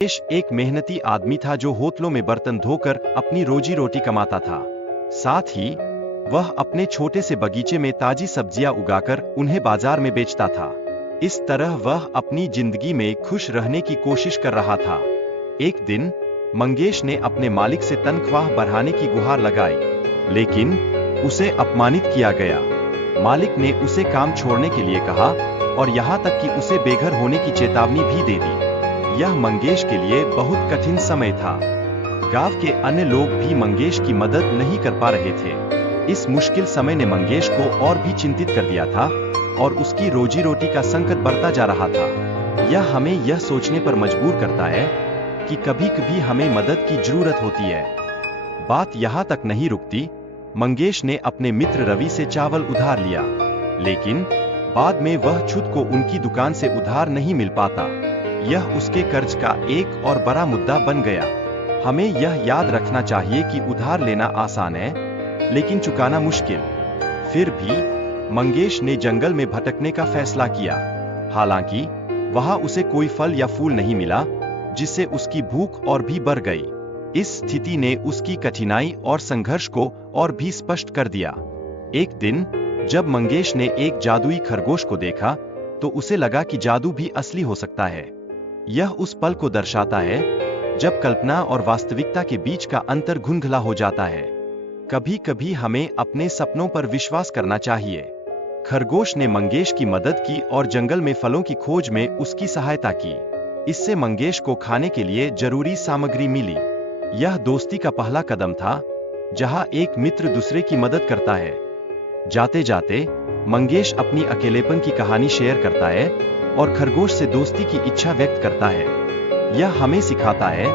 मंगेश एक मेहनती आदमी था जो होटलों में बर्तन धोकर अपनी रोजी रोटी कमाता था। साथ ही वह अपने छोटे से बगीचे में ताजी सब्जियां उगाकर उन्हें बाजार में बेचता था। इस तरह वह अपनी जिंदगी में खुश रहने की कोशिश कर रहा था। एक दिन मंगेश ने अपने मालिक से तनख्वाह बढ़ाने की गुहार लगाई, लेकिन उसे अपमानित किया गया। मालिक ने उसे काम छोड़ने के लिए कहा और यहाँ तक कि उसे बेघर होने की चेतावनी भी दे दी। यह मंगेश के लिए बहुत कठिन समय था। गांव के अन्य लोग भी मंगेश की मदद नहीं कर पा रहे थे। इस मुश्किल समय ने मंगेश को और भी चिंतित कर दिया था और उसकी रोजी रोटी का संकट बढ़ता जा रहा था। यह हमें यह सोचने पर मजबूर करता है कि कभी कभी हमें मदद की जरूरत होती है। बात यहाँ तक नहीं रुकती। मंगेश ने अपने मित्र रवि से चावल उधार लिया, लेकिन बाद में वह खुद को उनकी दुकान से उधार नहीं मिल पाता। यह उसके कर्ज का एक और बड़ा मुद्दा बन गया। हमें यह याद रखना चाहिए कि उधार लेना आसान है, लेकिन चुकाना मुश्किल। फिर भी मंगेश ने जंगल में भटकने का फैसला किया। हालांकि वहां उसे कोई फल या फूल नहीं मिला, जिससे उसकी भूख और भी बढ़ गई। इस स्थिति ने उसकी कठिनाई और संघर्ष को और भी स्पष्ट कर दिया। एक दिन जब मंगेश ने एक जादुई खरगोश को देखा, तो उसे लगा कि जादू भी असली हो सकता है। यह उस पल को दर्शाता है जब कल्पना और वास्तविकता के बीच का अंतर धुंधला हो जाता है। कभी कभी हमें अपने सपनों पर विश्वास करना चाहिए। खरगोश ने मंगेश की मदद की और जंगल में फलों की खोज में उसकी सहायता की। इससे मंगेश को खाने के लिए जरूरी सामग्री मिली। यह दोस्ती का पहला कदम था, जहां एक मित्र दूसरे की मदद करता है। जाते जाते मंगेश अपनी अकेलेपन की कहानी शेयर करता है और खरगोश से दोस्ती की इच्छा व्यक्त करता है। यह हमें सिखाता है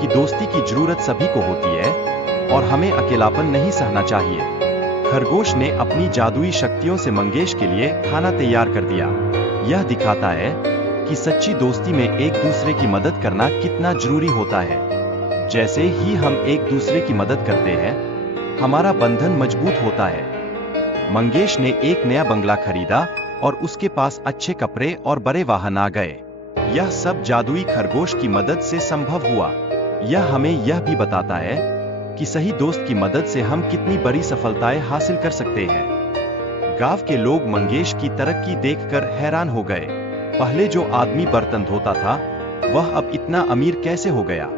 कि दोस्ती की जरूरत सभी को होती है और हमें अकेलापन नहीं सहना चाहिए। खरगोश ने अपनी जादुई शक्तियों से मंगेश के लिए खाना तैयार कर दिया। यह दिखाता है कि सच्ची दोस्ती में एक दूसरे की मदद करना कितना जरूरी होता है। जैसे ही हम एक दूसरे की मदद करते हैं, हमारा बंधन मजबूत होता है। मंगेश ने एक नया बंगला खरीदा और उसके पास अच्छे कपड़े और बड़े वाहन आ गए। यह सब जादुई खरगोश की मदद से संभव हुआ। यह हमें यह भी बताता है कि सही दोस्त की मदद से हम कितनी बड़ी सफलताएं हासिल कर सकते हैं। गांव के लोग मंगेश की तरक्की देखकर हैरान हो गए। पहले जो आदमी बर्तन धोता था, वह अब इतना अमीर कैसे हो गया?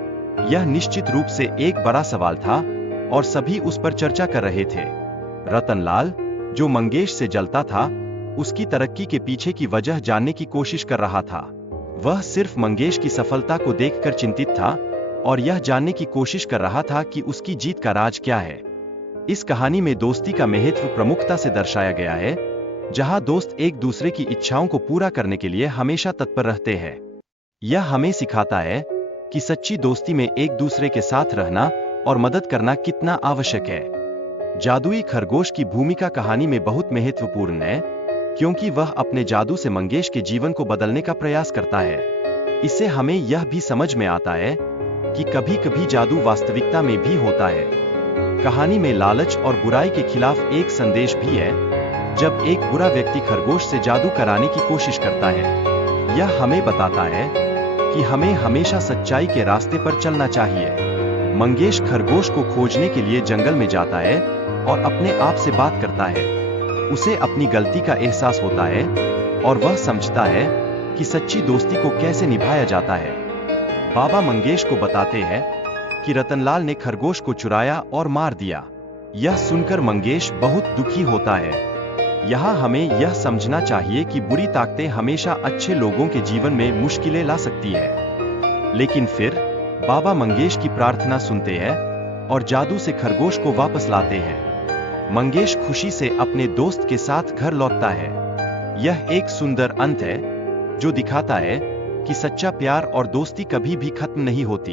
यह निश्चित रूप से एक बड़ा सवाल था और सभी उस पर चर्चा कर रहे थे। रतनलाल, जो मंगेश से जलता था, उसकी तरक्की के पीछे की वजह जानने की कोशिश कर रहा था। वह सिर्फ मंगेश की सफलता को देखकर चिंतित था और यह जानने की कोशिश कर रहा था कि उसकी जीत का राज क्या है। इस कहानी में दोस्ती का महत्व प्रमुखता से दर्शाया गया है, जहां दोस्त एक दूसरे की इच्छाओं को पूरा करने के लिए हमेशा तत्पर रहते हैं। यह हमें सिखाता है कि सच्ची दोस्ती में एक दूसरे के साथ रहना और मदद करना कितना आवश्यक है। जादुई खरगोश की भूमिका कहानी में बहुत महत्वपूर्ण है, क्योंकि वह अपने जादू से मंगेश के जीवन को बदलने का प्रयास करता है। इससे हमें यह भी समझ में आता है कि कभी कभी जादू वास्तविकता में भी होता है। कहानी में लालच और बुराई के खिलाफ एक संदेश भी है। जब एक बुरा व्यक्ति खरगोश से जादू कराने की कोशिश करता है, यह हमें बताता है कि हमें हमेशा सच्चाई के रास्ते पर चलना चाहिए। मंगेश खरगोश को खोजने के लिए जंगल में जाता है और अपने आप से बात करता है। उसे अपनी गलती का एहसास होता है और वह समझता है कि सच्ची दोस्ती को कैसे निभाया जाता है। बाबा मंगेश को बताते हैं कि रतनलाल ने खरगोश को चुराया और मार दिया। यह सुनकर मंगेश बहुत दुखी होता है। यहाँ हमें यह समझना चाहिए कि बुरी ताकतें हमेशा अच्छे लोगों के जीवन में मुश्किलें ला सकती है। लेकिन फिर बाबा मंगेश की प्रार्थना सुनते हैं और जादू से खरगोश को वापस लाते हैं। मंगेश खुशी से अपने दोस्त के साथ घर लौटता है। यह एक सुंदर अंत है, जो दिखाता है कि सच्चा प्यार और दोस्ती कभी भी खत्म नहीं होती।